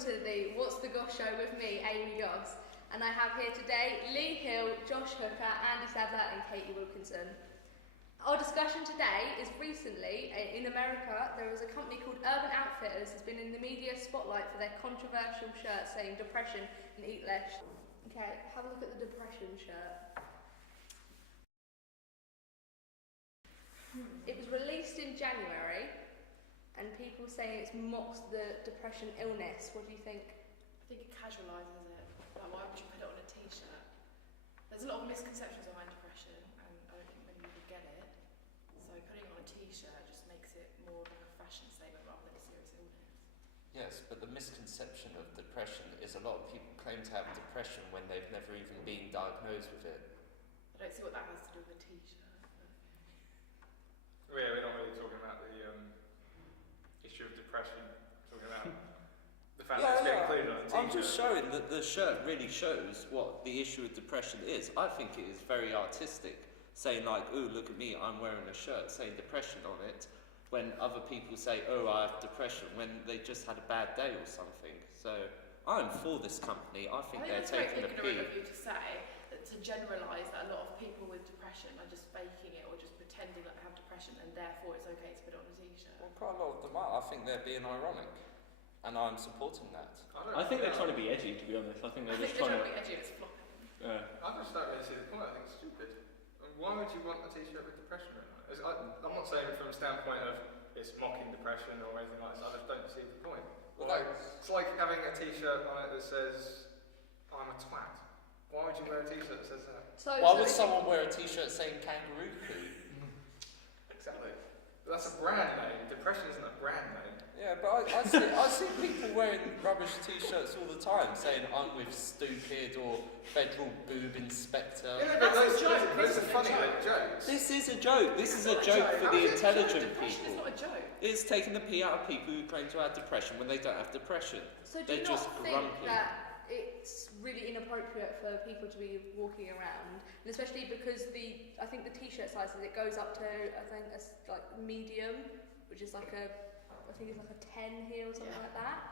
to the What's the Goss show with me, Amy Goss. And I have here today Lee Hill, Josh Hooker, Andy Sadler and Katie Wilkinson. Our discussion today is recently, in America, there is a company called Urban Outfitters that's been in the media spotlight for their controversial shirt saying depression and eat less. Okay, have a look at the depression shirt. It was released in January and people saying it mocks the depression illness. What do you think? I think it casualises it. Like, why would you put it on a t-shirt? There's a lot of misconceptions behind depression and I don't think many people get it. So putting it on a t-shirt just makes it more like a fashion statement rather than a serious illness. Yes, but the misconception of depression is a lot of people claim to have depression when they've never even been diagnosed with it. I don't see what that has to do with a t-shirt. Well, yeah, we're not really talking about the issue of depression, we're talking about the fact that it's getting included on a t-shirt. I'm just showing that the shirt really shows what the issue of depression is. I think it is very artistic, saying like, "Ooh, look at me, I'm wearing a shirt saying depression on it," when other people say, "Oh, I have depression," when they just had a bad day or something. So I'm for this company. I think they're taking a very pee. ignorant of you to say, that to generalise that a lot of people with depression are just faking it or just pretending that they have depression and therefore it's okay to put it on a t-shirt. Well, quite a lot of them are. I think they're being ironic, and I'm supporting that. I think they're trying to be edgy, to be honest. I think they're just trying to be edgy and it's flopping. I just don't really see the point. I think it's stupid. Why would you want a t-shirt with depression in it? I'm not saying it from a standpoint of it's mocking depression or anything like that. I just don't see the point. It's like having a t-shirt on it that says "I'm a twat." Why would you wear a t-shirt that says that? Why would someone wear a t-shirt saying kangaroo poo? Exactly. But that's a brand name. Depression isn't a brand name. Yeah, but I see people wearing rubbish t-shirts all the time saying "I'm with stupid" or "Federal Boob Inspector." Yeah, but those are funny jokes. This is a joke. This is a joke for the intelligent people. It's not a joke. It's taking the pee out of people who claim to have depression when they don't have depression. So do you They're not just think grumpy. that it's really inappropriate for people to be walking around, and especially because I think the t-shirt sizes, it goes up to like medium, which is like I think it's like a 10 here or something like that.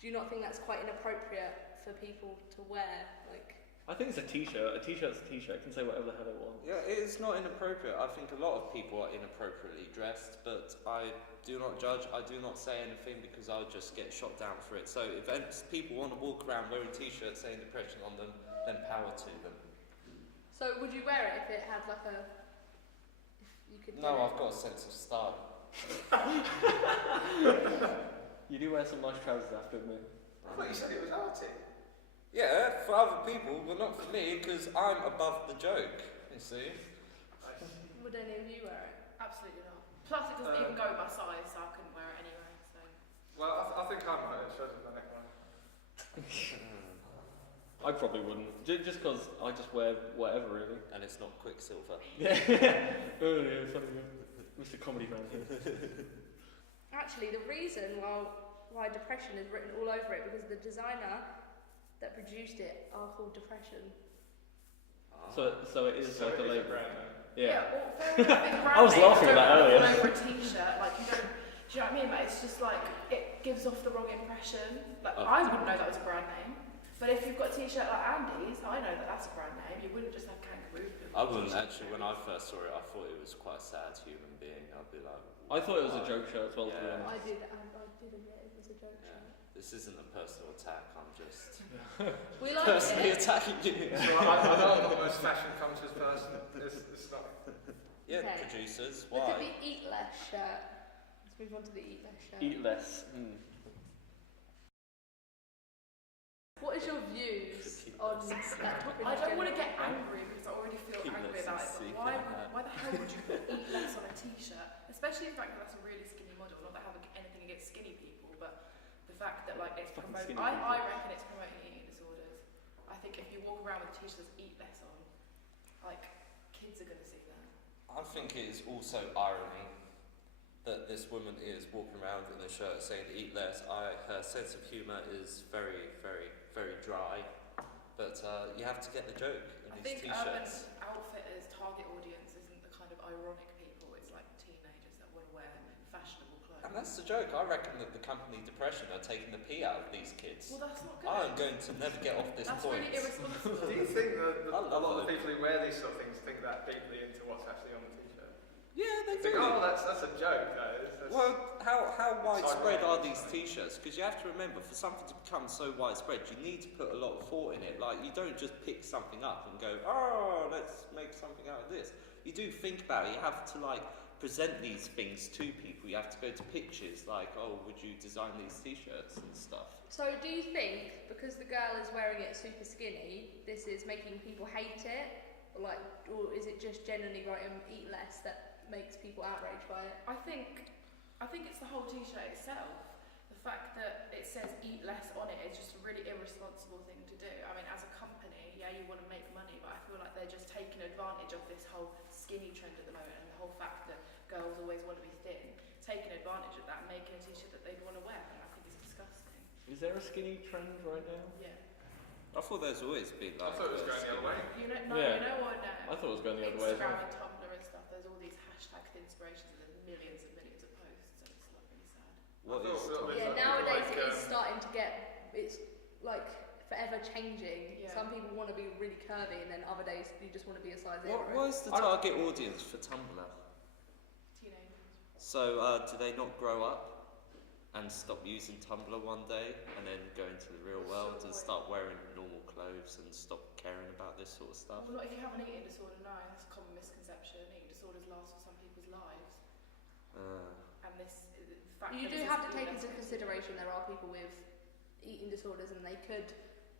Do you not think that's quite inappropriate for people to wear? Like, I think it's a t-shirt. A t-shirt's a t-shirt. It can say whatever the hell it wants. Yeah, it's not inappropriate. I think a lot of people are inappropriately dressed, but I do not judge. I do not say anything because I'll just get shot down for it. So if people want to walk around wearing t-shirts saying depression on them, then power to them. so would you wear it if it had like a? If you could. No, I've got a sense of style. You do wear some nice trousers after me. I thought you said it was arty. Yeah, for other people, but not for me, because I'm above the joke, you see. Would any of you wear it? Absolutely not. Plus it doesn't even go with my size, so I couldn't wear it anyway. So. Well, I think I might. It shows my neckline. I probably wouldn't. Just because I just wear whatever, really. And it's not Quicksilver. Yeah. Oh, yeah, funny. Mr. Comedy Man here. Actually, the reason why depression is written all over it because the designer that produced it are called Depression. So it is like a label. Brand name. Yeah. Well, fair enough, I was laughing at that earlier. Over a t-shirt, like you don't. Do you know what I mean? Like it's just like it gives off the wrong impression. Like I wouldn't know that was a brand name, but if you've got a t-shirt like Andy's, I know that that's a brand name. You wouldn't just have kangaroo. I wouldn't actually. When I first saw it, I thought it was quite a sad human being. I'd be like, I thought it was a joke shirt as well, to be Yeah. honest. I did admit it was a joke yeah, shirt. this isn't a personal attack. I'm just We like personally it. attacking you. So I know I'm not the most fashion conscious person. It's not. Yeah, Okay. producers. Look at Why? the Eat Less shirt. Let's move on to the Eat Less shirt. Eat less. What is your views on that topic? I don't want to get angry because I already feel Keep angry less about and it. see But that. why the hell would you put eat less on a t-shirt? Especially the fact that that's a really skinny model. Not that I have anything against skinny people, but the fact that like it's Fucking promoting. skinny I reckon it's promoting eating disorders. I think if you walk around with t-shirts that eat less on, like kids are gonna see that. I think it is also irony that this woman is walking around in a shirt saying to eat less. Her sense of humour is very, very, very dry, but you have to get the joke in I these think Urban t-shirts. Outfitters' target audience isn't the kind of ironic people. It's like teenagers that want to wear fashionable clothes. And that's the joke. I reckon that the company Depression are taking the pee out of these kids. Well, that's not good. I'm going to never get off this That's point. really irresponsible. Do you think that I a love lot of it. people who wear these sort of things think that deeply into what's actually on the t-shirt? Yeah, they Think, do. oh, that's a joke, though. Well, how widespread are ironic, these isn't it? t-shirts? Because you have to remember, for something to become so widespread, you need to put a lot of thought in it. Like, you don't just pick something up and go, oh, let's make something out of this. You do think about it. You have to, like, present these things to people. You have to go to pictures, like, oh, would you design these t-shirts and stuff? So do you think, because the girl is wearing it super skinny, this is making people hate it? Or is it just generally writing eat less that makes people outraged by it? I think it's the whole t-shirt itself. The fact that it says eat less on it is just a really irresponsible thing to do. I mean, as a company, yeah, you want to make money, but I feel like they're just taking advantage of this whole skinny trend at the moment and the whole fact that girls always want to be thin, taking advantage of that and making a t-shirt that they'd want to wear, and I think it's disgusting. Is there a skinny trend right now? Yeah. I thought there's always been I like. thought it was going the other way. You know, no, Yeah. you know what? I thought it was going the other way as Instagram well. and Tumblr and stuff. There's all these hashtags, inspirations, and there's millions and millions of posts, and it's like really sad. What I is thought a little bit Yeah, like nowadays people it is like, starting to get, it's like forever changing. Yeah. Some people want to be really curvy, and then other days you just want to be a size zero. What is the target audience for Tumblr? Teenagers. So, do they not grow up and stop using Tumblr one day and then go into the real world and start wearing normal clothes and stop caring about this sort of stuff? Well, not if you have an eating disorder now. That's a common misconception. Eating disorders last for some people's lives, and the fact You that do this have is to take eat into less consideration there are people with eating disorders, and they could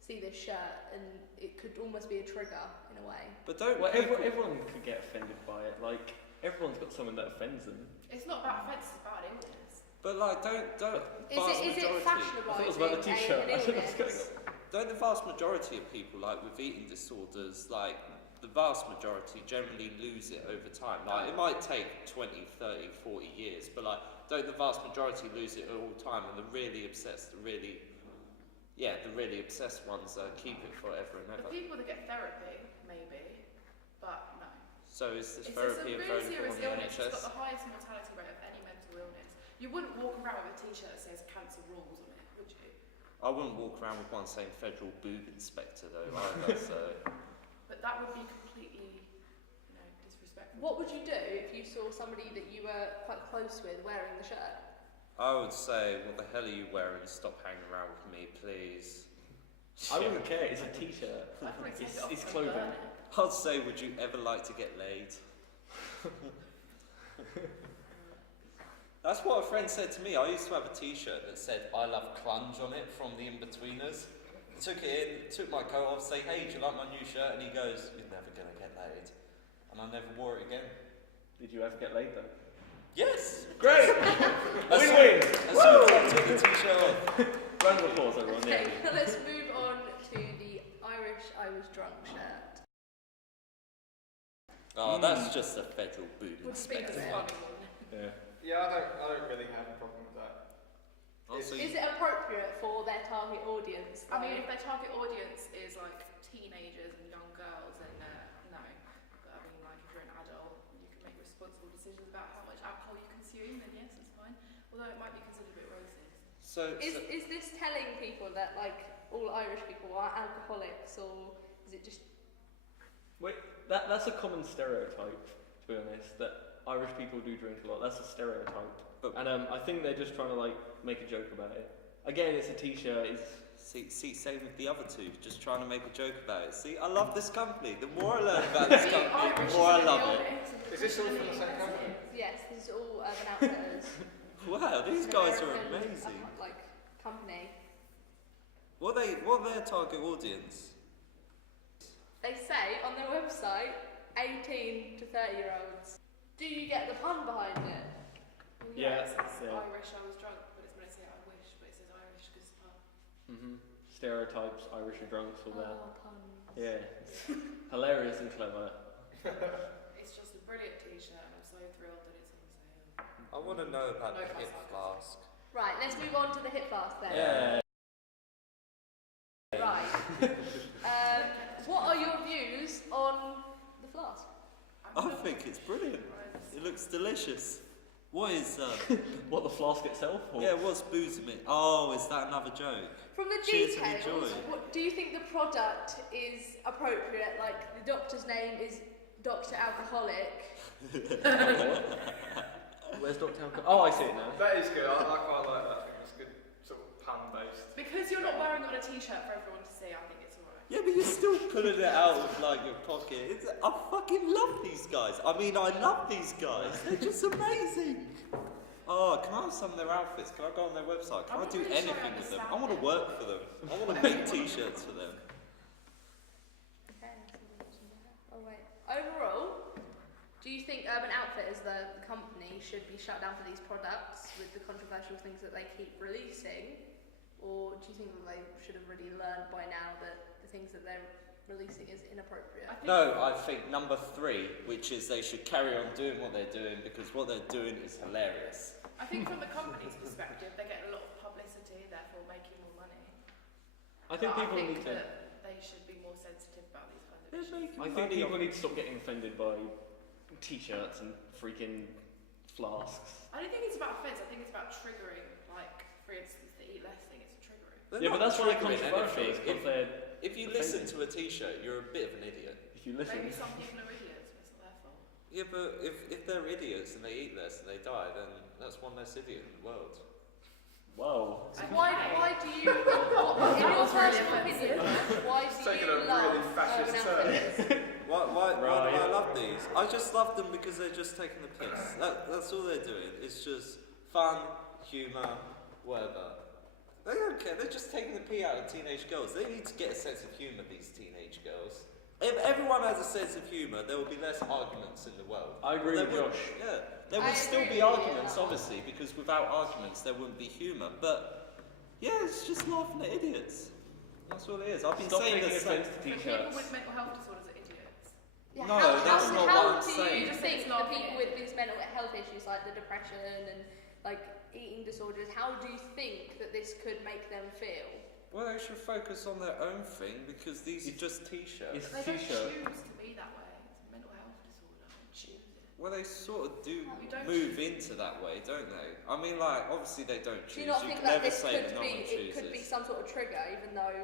see this shirt and it could almost be a trigger in a way. But don't Well, people- everyone could get offended by it. Like, everyone's got something that offends them. It's not about offence, it's about illness. But like, don't vast Is it majority. fashionable? I thought it was about the t-shirt. I don't know what's going on. Don't the vast majority of people like with eating disorders, like the vast majority generally lose it over time? Like it might take 20, 30, 40 years, but like don't the vast majority lose it all the time? And the really obsessed, the really obsessed ones keep it forever and The ever. people that get therapy, maybe, but no. So is this It's therapy a really available serious on the illness. It's got NHS? the highest mortality rate of any mental illness. You wouldn't walk around with a t-shirt that says cancer rules on it, would you? I wouldn't walk around with one saying Federal Boob Inspector though either, so. But that would be completely, disrespectful. What would you do if you saw somebody that you were quite close with wearing the shirt? I would say, what the hell are you wearing? Stop hanging around with me, please. I wouldn't care. It's a t-shirt. I'd probably take it off It's and clothing. burn it. I'd say, would you ever like to get laid? That's what a friend said to me. I used to have a t-shirt that said, I love clunge on it from the In-Betweeners. I took it in, took my coat off, say, hey, do you like my new shirt? And he goes, you're never going to get laid. And I never wore it again. Did you ever get laid though? Yes! Great! Win-win! As soon as I took the t-shirt off. Round of applause, everyone. Okay, Yeah. let's move on to the Irish I Was Drunk shirt. Oh, that's just a Federal Boob Would you think Inspector it's one. funny one? Yeah. Yeah, I don't really have a problem with that. Also, Is it appropriate for their target audience? I mean, if their target audience is like teenagers and young girls, then no. But I mean, like if you're an adult, you can make responsible decisions about how much alcohol you consume, then yes, it's fine. Although it might be considered a bit racist. Is this telling people that like all Irish people are alcoholics, or is it just? Wait, that's a common stereotype, to be honest, that Irish people do drink a lot. That's a stereotype. And I think they're just trying to like make a joke about it. Again, it's a t-shirt. See, same with the other two, just trying to make a joke about it. See, I love this company. The more I learn about this company, the more I love it. Is this all from the same company? Yes, this is all Urban Outfitters. Wow, these An guys are American, amazing. like company. What their target audience? They say on their website, 18 to 30-year-olds. Do you get the pun behind it? Yeah, It says yeah. Irish, I was drunk, but it's going to say I wish, but it says Irish because it's pub. Stereotypes, Irish and drunks, all that. Oh, puns. Yeah. It's hilarious and clever. It's just a brilliant t-shirt, and I'm so thrilled that it's on sale. I want to know about No the hip sarcasm. flask. Right, let's move on to the hip flask then. Yeah. Right. What are your views on the flask? I think it's brilliant. It looks delicious. What is What, the flask itself? Or? yeah, what's booze mint? Oh, is that another joke? From the Cheers and details, enjoy. what, do you think the product is appropriate? Like, the doctor's name is Dr. Alcoholic. Where's Dr. Alcohol? Oh, I see it now. That is good. I quite like that. I think it's good, sort of pun-based. Because you're not wearing it on a t-shirt for everyone to see, I think it's alright. Yeah, but you're still pulling it out of like your pocket. I fucking love these guys. I mean, I love these guys. They're just amazing. Oh, can I have some of their outfits? Can I go on their website? Can I I'm not do really sure I anything with them? I understand want to it. work for them. I want to make t-shirts for them. Okay, oh wait. Overall, do you think Urban Outfitters, the company, should be shut down for these products with the controversial things that they keep releasing? Or do you think that they should have really learned by now that the things that they're releasing is inappropriate? No, I think number 3, which is they should carry on doing what they're doing because what they're doing is hilarious. I think from the company's perspective, they're getting a lot of publicity, therefore making more money. I think But people I think need to. that they should be more sensitive about these kinds of They're issues. making I think money people off- need to stop getting offended by t-shirts and freaking flasks. I don't think it's about offence, I think it's about triggering. Like, for instance, the eat less thing is triggering. They're Yeah, but not that's why they're triggering controversial. anything. It's because they're. If you listen to a t-shirt, you're a bit of an idiot. If you listen. Maybe some people are idiots, but it's not their fault. Yeah, but if they're idiots and they eat less and they die, then that's one less idiot in the world. Whoa. So why do you, in your personal opinion, why It's do taken you a love really fascist Urban turn. Outfitters? Why do Right. I love these? I just love them because they're just taking the piss. That's all they're doing. It's just fun, humour, whatever. They don't care. They're just taking the pee out of teenage girls. They need to get a sense of humour, these teenage girls. If everyone has a sense of humour, there will be less arguments in the world. I agree There with would- Josh. Yeah, there I would still agree be with you on arguments, that one. obviously, because without arguments there wouldn't be humour. But yeah, it's just laughing at idiots. That's all it is. I've been Stop saying taking this. offence to So people t-shirts. with mental health disorders are idiots. Yeah, No, how, that's how, not how what I'm do saying. you Just think it's the not people it. with these mental health issues like the depression and like eating disorders, how do you think that this could make them feel? Well, they should focus on their own thing because these are just t-shirts. It's They don't t-shirt. choose to be that way. It's a mental health disorder. They choose it. Well, they sort of do No, you don't move into that way, don't they? I mean, like, obviously they don't Do choose. you not You think can that never this say could that no be one it could be chooses. some sort of trigger, even though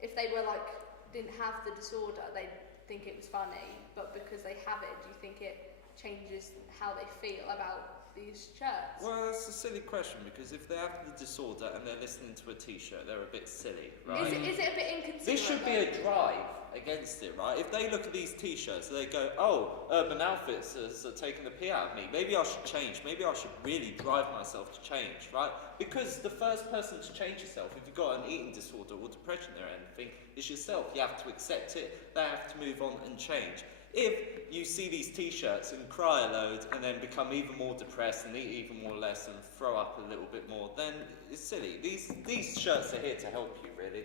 if they were like didn't have the disorder, they'd think it was funny, but because they have it, do you think it changes how they feel about these shirts? Well, that's a silly question because if they have the disorder and they're listening to a t-shirt, they're a bit silly, right? Is it a bit inconsiderate? This should be though? a drive against it, right? If they look at these t-shirts, they go, oh, Urban Outfitters are taking the pee out of me. Maybe I should change. Maybe I should really drive myself to change, right? Because the first person to change yourself, if you've got an eating disorder or depression or anything, is yourself. You have to accept it. They have to move on and change. If you see these t-shirts and cry a load and then become even more depressed and eat even more less and throw up a little bit more, then it's silly. These shirts are here to help you, really.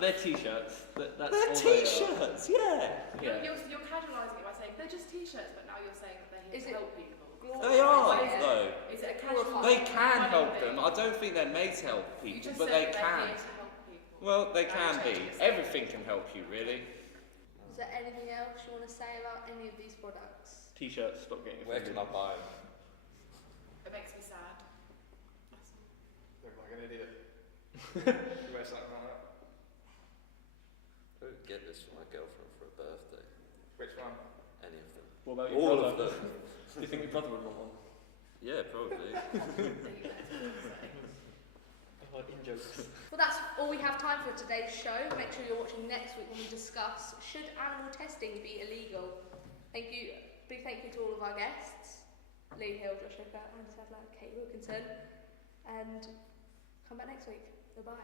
They're t-shirts. That's They're all t-shirts, yeah. Yeah. You're casualising it by saying they're just t-shirts, but now you're saying that they're here Is to it help people. They are, Glorifying it. though. Is it a Glorifying casual? They can funny help thing? them. I don't think they're made to help You people, just but said they that can. They're here to help people. Well, they Now can you're be. changing yourself. Everything can help you, really. Is there anything else you want to say about any of these products? T-shirts. Stop getting Where offended. can I buy them? It makes me sad. That's all. Look like an idiot. You wear something like that. I would get this for my girlfriend for a birthday. Which one? Any of them. What about your All brother? of them. Do you think your brother would want one? Yeah, probably. Oh, in jokes. Well, that's all we have time for today's show. Make sure you're watching next week when we discuss should animal testing be illegal. Thank you. Big thank you to all of our guests, Lee Hill, Josh Hooker, Andy Sadler, Kate Wilkinson, and come back next week. Goodbye.